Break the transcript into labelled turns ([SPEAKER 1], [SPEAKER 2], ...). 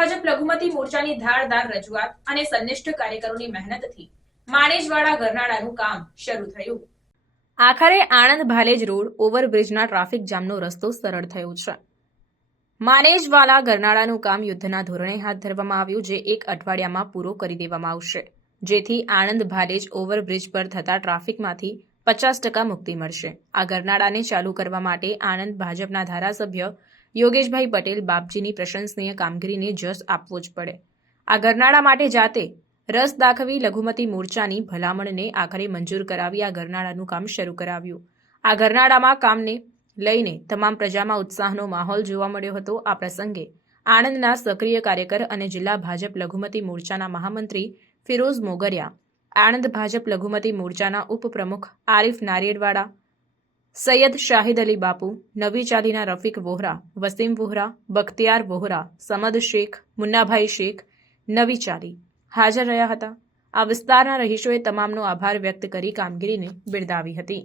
[SPEAKER 1] ભાજપ લઘુમતી મોરચાની ધારદાર રજૂઆત અને સંનિષ્ઠ કાર્યકરોની મહેનતથી માણેજવાડા ગરનાળાનું કામ શરૂ થયું. આખરે આણંદ ભાલેજ રોડ ઓવરબ્રિજના ટ્રાફિક જામનો રસ્તો સરળ થયો છે. માનેજવાલા ગરનાળાનું કામ યુદ્ધના ધોરણે હાથ ધરવામાં આવ્યું, જે એક અઠવાડિયામાં પૂરો કરી દેવામાં આવશે. જેથી આણંદ ભાલેજ ઓવરબ્રિજ પર થતા ટ્રાફિકમાંથી પચાસ ટકા મુક્તિ મળશે. આ ગરનાળાને ચાલુ કરવા માટે આણંદ ભાજપના ધારાસભ્ય યોગેશભાઈ પટેલ બાપજીની પ્રશંસનીય કામગીરીને જસ આપવો જ પડે. આ ગરનાળા માટે જાતે રસ દાખવી લઘુમતી મોરચાની ભલામણને આખરે મંજૂર કરાવી આ ગરનાળાનું કામ શરૂ કરાવ્યું. આ ગરનાળામાં કામને લઈને તમામ પ્રજામાં ઉત્સાહનો માહોલ જોવા મળ્યો હતો. આ પ્રસંગે આણંદના સક્રિય કાર્યકર અને જિલ્લા ભાજપ લઘુમતી મોરચાના મહામંત્રી ફિરોઝ મોગરિયા, આણંદ ભાજપ લઘુમતી મોરચાના ઉપપ્રમુખ આરિફ નારિયેડવાડા સૈયદ શાહિદ અલી બાપુ, નવી ચાલીના રફીક વોહરા, વસીમ વોહરા, બખ્તિયાર વોહરા, સમદ શેખ, મુન્નાભાઈ શેખ, નવી ચાલી હાજર રહ્યા હતા. આ વિસ્તારના રહીશોએ તમામનો આભાર વ્યક્ત કરી કામગીરીને બિરદાવી હતી.